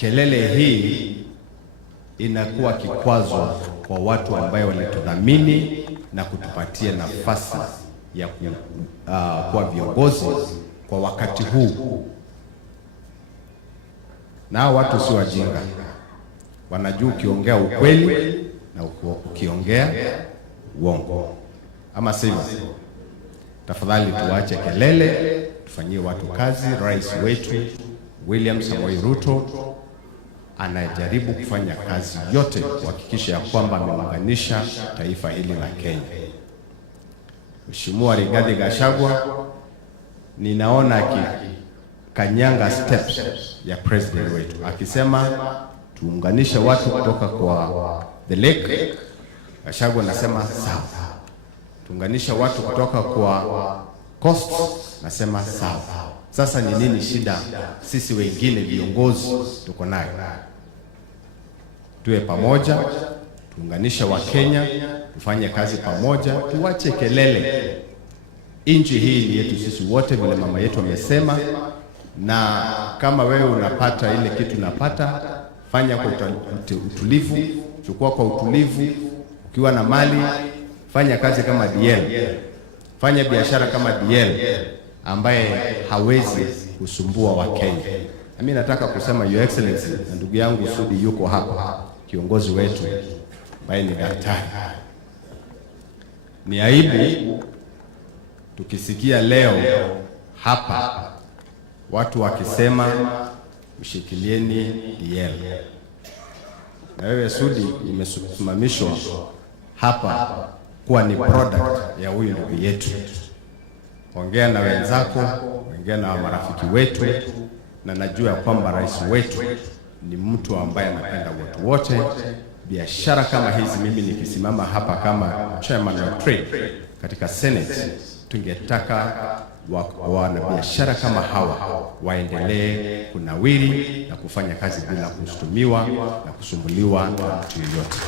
kelele hii inakuwa kikwazo kwa watu ambao walitudhamini na kutupatia nafasi ya kuwa viongozi kwa wakati huu. Na watu si wajinga, wanajua ukiongea ukweli na ukiongea uongo, ama sivyo? Tafadhali tuache kelele, tufanyie watu kazi. Rais wetu William Samoei Ruto anajaribu kufanya kazi yote kuhakikisha ya kwamba ameunganisha taifa hili la Kenya. Mheshimiwa Rigathi Gachagua ninaona akikanyanga steps ya president wetu akisema tuunganishe watu kutoka kwa the lake. Gachagua nasema sawa. Tuunganishe watu kutoka kwa coast, nasema sawa. Sasa ni nini shida sisi wengine viongozi tuko nayo? Tuwe pamoja, tuunganishe wa Kenya, tufanye kazi pamoja, tuwache kelele. Nchi hii ni yetu sisi wote, vile mama yetu amesema, na kama wewe unapata ile kitu unapata, fanya kwa utulivu, chukua kwa utulivu. Ukiwa na mali, fanya kazi kama DL, fanya biashara kama DL ambaye hawezi kusumbua wa Kenya. Mimi nataka kusema Your Excellency, na ndugu yangu Sudi yuko hapa, kiongozi wetu ambaye ni daktari. Ni aibu tukisikia leo hapa watu wakisema mshikilieni DL. Na wewe Sudi, imesimamishwa hapa kuwa ni product ya huyu ndugu yetu. Ongea na wenzako, ongea na marafiki wetu, na najua kwamba rais wetu ni mtu ambaye anapenda watu wote. Biashara kama hizi, mimi nikisimama hapa kama chairman of trade katika Senate, tungetaka wana biashara kama hawa waendelee kunawiri na kufanya kazi bila kushtumiwa na kusumbuliwa na mtu yoyote.